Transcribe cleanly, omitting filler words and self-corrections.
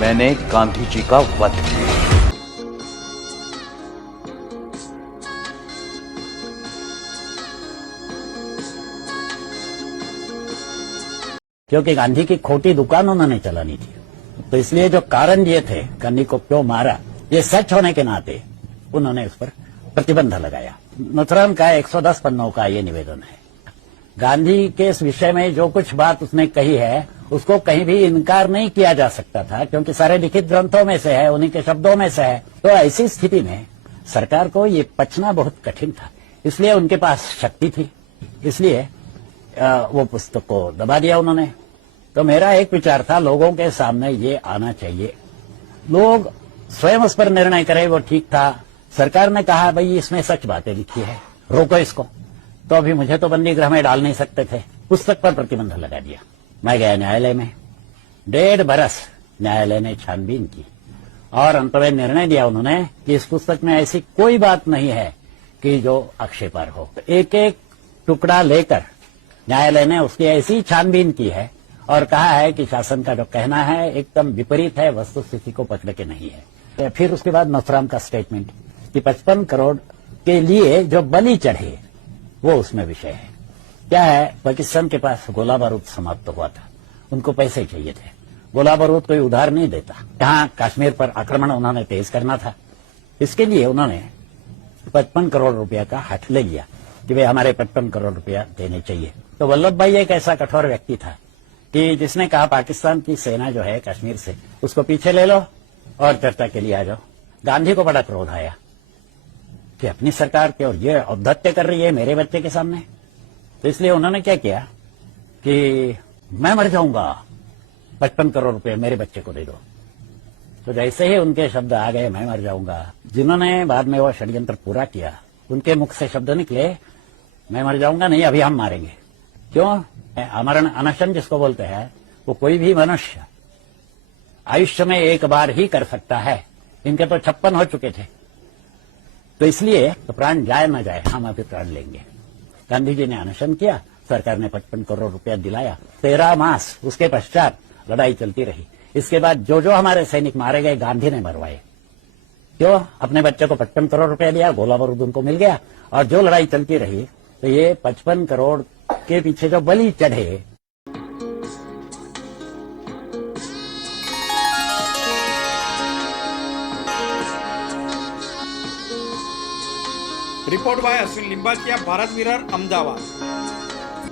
मैंने गांधी जी का वध किया। क्योंकि गांधी की खोटी दुकान उन्होंने चलानी थी, तो इसलिए जो कारण ये थे गांधी को क्यों मारा, ये सच होने के नाते उन्होंने उस पर प्रतिबंध लगाया। नथुराम का 110 पन्नों का ये निवेदन है। गांधी के इस विषय में जो कुछ बात उसने कही है उसको कहीं भी इनकार नहीं किया जा सकता था, क्योंकि सारे लिखित ग्रंथों में से है, उन्हीं के शब्दों में से है। तो ऐसी स्थिति में सरकार को ये पचना बहुत कठिन था, इसलिए उनके पास शक्ति थी, इसलिए वो पुस्तक को दबा दिया उन्होंने। तो मेरा एक विचार था, लोगों के सामने ये आना चाहिए, लोग स्वयं उस पर निर्णय करें, वो ठीक था। सरकार ने कहा भाई इसमें सच बातें लिखी है, रोको इसको। तो अभी मुझे तो बंदी गृह में डाल नहीं सकते थे, पुस्तक पर प्रतिबंध लगा दिया। मैं गया न्यायालय में, 1.5 बरस न्यायालय ने छानबीन की और अंत में निर्णय दिया उन्होंने कि इस पुस्तक में ऐसी कोई बात नहीं है कि जो आक्षेपार्ह हो। एक एक टुकड़ा लेकर न्यायालय ने उसकी ऐसी छानबीन की है और कहा है कि शासन का जो कहना है एकदम विपरीत है, वस्तुस्थिति को पकड़ के नहीं है। फिर उसके बाद नथुराम का स्टेटमेंट कि 55 करोड़ के लिए जो बलि चढ़े वो उसमें विषय है। क्या है, पाकिस्तान के पास गोला बारूद समाप्त हुआ था, उनको पैसे चाहिए थे, गोला बारूद कोई उधार नहीं देता। यहाँ कश्मीर पर आक्रमण उन्होंने तेज करना था, इसके लिए उन्होंने 55 करोड़ रुपया का हट ले लिया कि वे हमारे 55 करोड़ रुपया देने चाहिए। तो वल्लभ भाई एक ऐसा कठोर व्यक्ति था कि जिसने कहा पाकिस्तान की सेना जो है कश्मीर से उसको पीछे ले लो और चर्चा के लिए आ जाओ। गांधी को बड़ा क्रोध आया कि अपनी सरकार की और ये औद्धत्य कर रही है मेरे बच्चे के सामने। तो इसलिए उन्होंने क्या किया कि मैं मर जाऊंगा, 55 करोड़ रुपए मेरे बच्चे को दे दो। तो जैसे ही उनके शब्द आ गए मैं मर जाऊंगा, जिन्होंने बाद में वो षड्यंत्र पूरा किया उनके मुख से शब्द निकले मैं मर जाऊंगा नहीं, अभी हम मारेंगे। क्यों? आमरण अनशन जिसको बोलते हैं, वो कोई भी मनुष्य आयुष्य में एक बार ही कर सकता है। इनके तो 56 हो चुके थे, तो इसलिए तो प्राण जाए न जाए हम अभी प्राण लेंगे। गांधी जी ने अनशन किया, सरकार ने 55 करोड़ रुपया दिलाया। 13 मास उसके पश्चात लड़ाई चलती रही। इसके बाद जो जो हमारे सैनिक मारे गए गांधी ने मरवाए। क्यों? अपने बच्चे को 55 करोड़ रुपया दिया, गोला बारूद उनको मिल गया, और जो लड़ाई चलती रही तो ये 55 करोड़ के पीछे जो बलि चढ़े। Report by Ashwin Limbachiya, Bharat mirror, Ahmedabad.